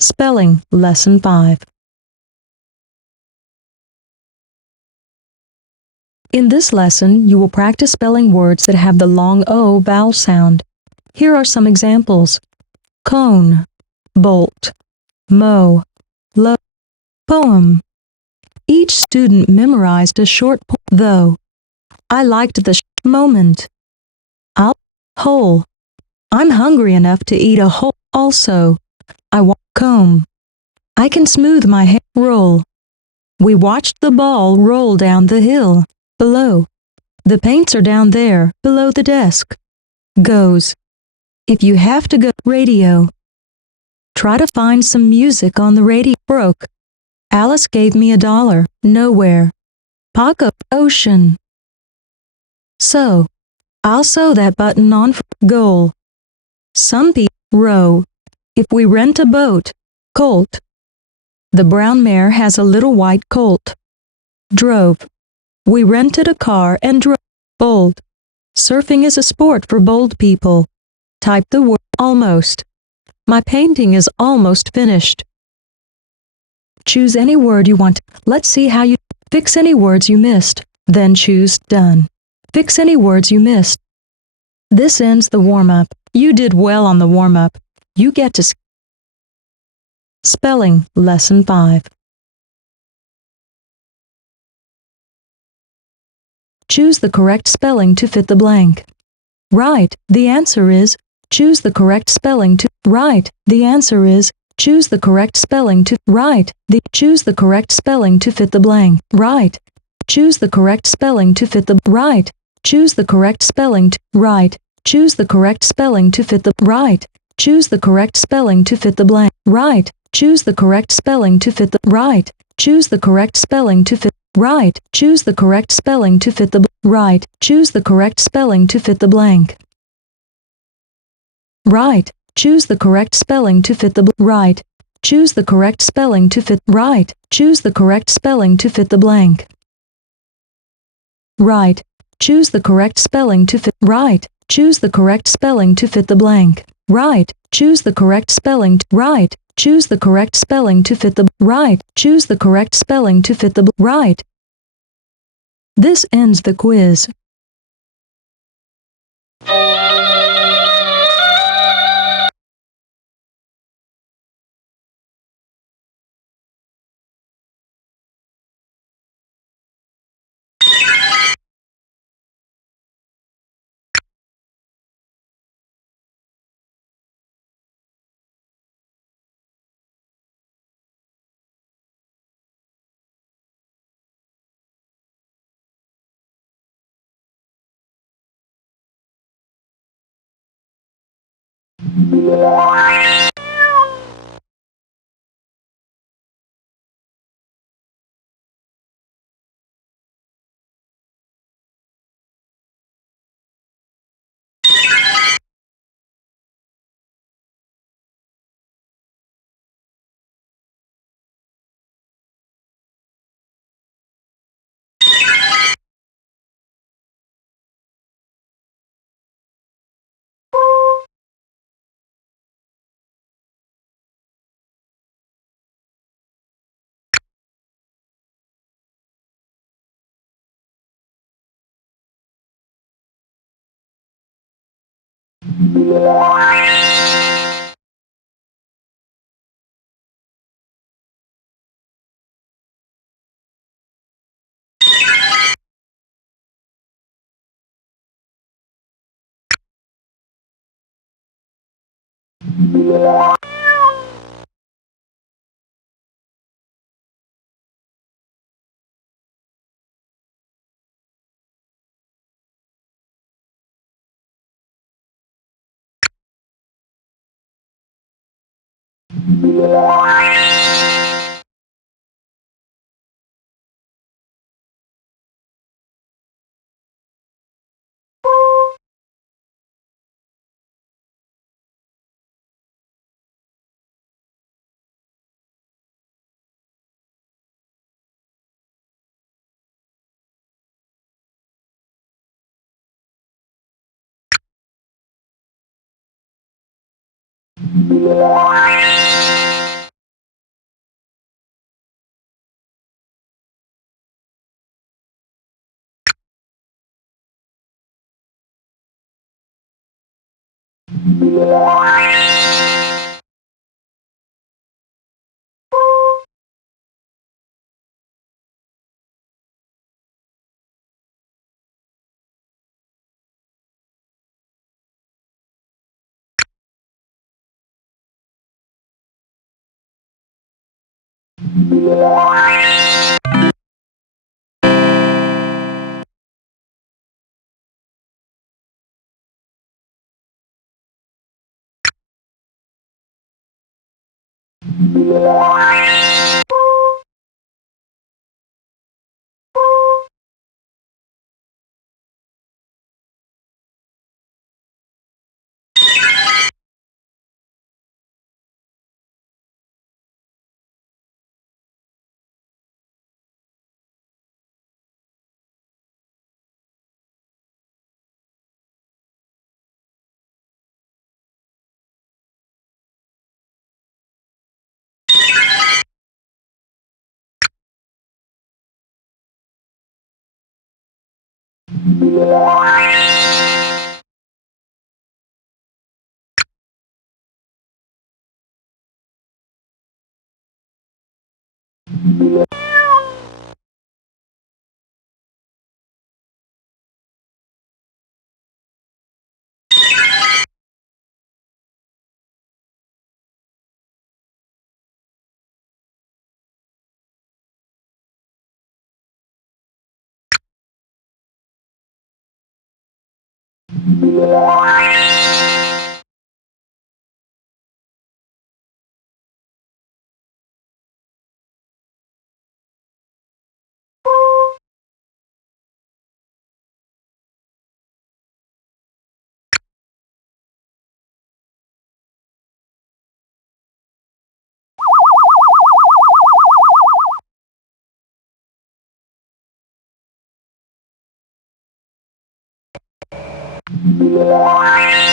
Spelling Lesson 5. In this lesson, you will practice spelling words that have the long O vowel sound. Here are some examples: cone, bolt, mow, low, poem. Each student memorized a short poem, though. I liked the moment. I'll, whole. I'm hungry enough to eat a whole. Also, I want comb. I can smooth my hair. Roll. We watched the ball roll down the hill. Below. The paints are down there, below the desk. Goes. If you have to go. Radio. Try to find some music on the radio. Broke. Alice gave me $1. Nowhere. Pocket. Ocean. Sew. I'll sew that button on. Goal. Some people. Row. If we rent a boat. Colt. The brown mare has a little white colt. Drove. We rented a car and drove. Bold. Surfing is a sport for bold people. Type the word almost. My painting is almost finished. Choose any word you want. Let's see how you fix any words you missed. Then choose done. Fix any words you missed. This ends the warm-up. You did well on the warm-up. You get to Spelling Lesson 5. Choose the correct spelling to fit the blank. Right. The answer is choose the correct spelling to right. The answer is choose the correct spelling to right. Choose the correct spelling to fit the blank. Right. Choose the correct spelling to fit the right. Choose the correct spelling to right. Choose the correct spelling to fit the right. Choose the correct spelling to fit the blank. Right. Choose the correct spelling to fit the right. Choose the correct spelling to fit right. Choose the correct spelling to fit the right. Choose the correct spelling to fit the blank. Right. Choose the correct spelling to fit the right. Choose the correct spelling to fit right. Choose the correct spelling to fit the blank. Right. Choose the correct spelling to fit right. Choose the correct spelling to fit the blank. Right. Choose the correct spelling right. Choose the correct spelling to fit the right. Choose the correct spelling to fit the right. This ends the quiz. Wow.